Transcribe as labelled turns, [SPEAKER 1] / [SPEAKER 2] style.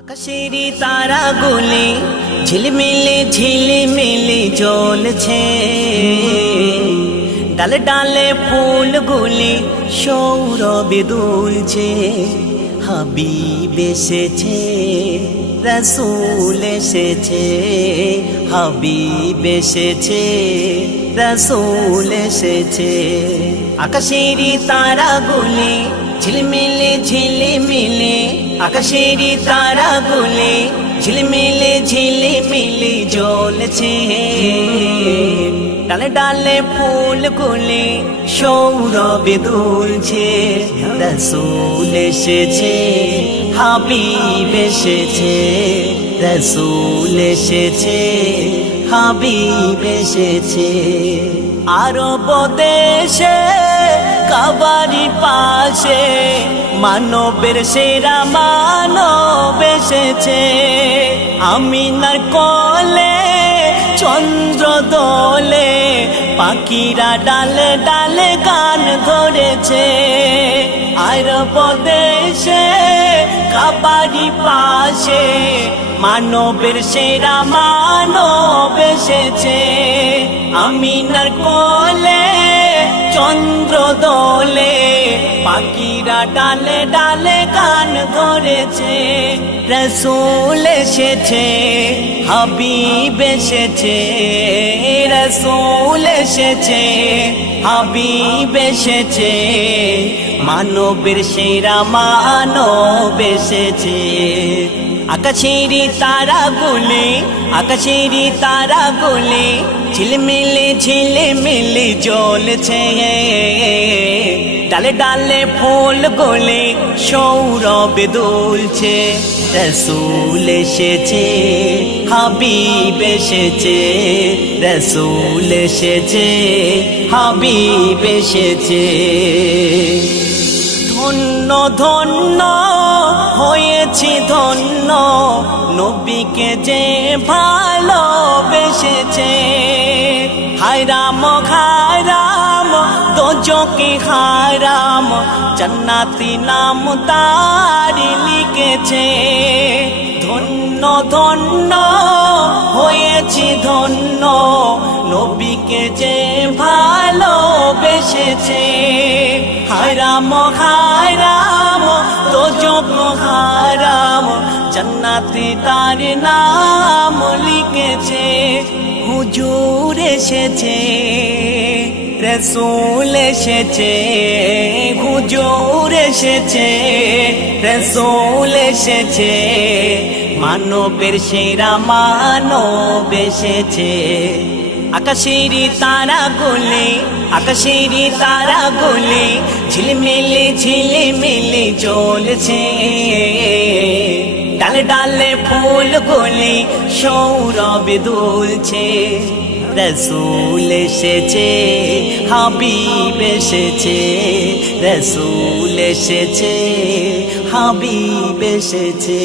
[SPEAKER 1] আকাশেরই তারা গুলি ঝিলমিলে ঝিলমিলে জ্বলছে। ডালে ডালে ফুলগুলি সৌরভে দুলছে, হাবিব এসেছে, রসুল এসেছে, হাবিব এসেছে, রসুল এসেছে। আকাশেরই তারাগুলি ঝিলমিলে ঝিলমিলে আকাশেরই তারাগুলি ঝিলমিলে ঝিলমিলে জ্বলছে। ডালে ডালে ফুলগুলি সৌরভে দুলছে, রসুল এসেছে, হাবিব এসেছে, রসুল এসেছে, হাবিব এসেছে। আরব দেশে কাবারি পাশে মানবের সেরা মানব এসেছে। আমিনার কলে, চন্দ্র দোলে, পাখিরা ডালে ডালে গান ধরেছে। আর প্রদেশে কাবারি পাশে মানবের সেরা মানব এসেছে। আমিনার কোলে চন্দ্র দোলে পাখিরা ডালে ডালে গান ধরেছে, রসুল এসেছে, হাবিব এসেছে, রসুল এসেছে, হাবিব এসেছে, মানবের সেরা মানব এসেছে। আকাশেরই তারা গুলি আকাশেরই তারা গুলি ঝিলমিলে ঝিলমিলে জ্বলছে। ডালে ডালে ফুল গোলে সৌরভ দুলছে। রসুল এসেছে, হাবিব এসেছে। রসুল এসেছে, হাবিব এসেছে। ধন্য ধন্য হয়েছি ধন্য। নবীকে যে ভালোবেসেছে। হায় রাম হায় রাম, দোজকে হারাম জান্নাতি নাম তারি লিখেছে। ধন্য ধন্য, হয়েছি ধন্য। নবীকে যে ভালোবেসেছে। হায় রাম জান্নাতে তার নাম লিখেছে, হুজুর এসেছে, রসুল এসেছে, হুজুর এসেছে, রসুল এসেছে, মানবের সেরা মানব এসেছে। আকাশেরই তারা গুলি আকাশেরই তারা গোলে, ঝিলমিলে ঝিলমিলে জ্বলছে ডালে ডালে ফুল গুলি সৌরভ দুলছে রসুল এসেছে হাবিব এসেছে রসুল এসেছে হাবিব এসেছে।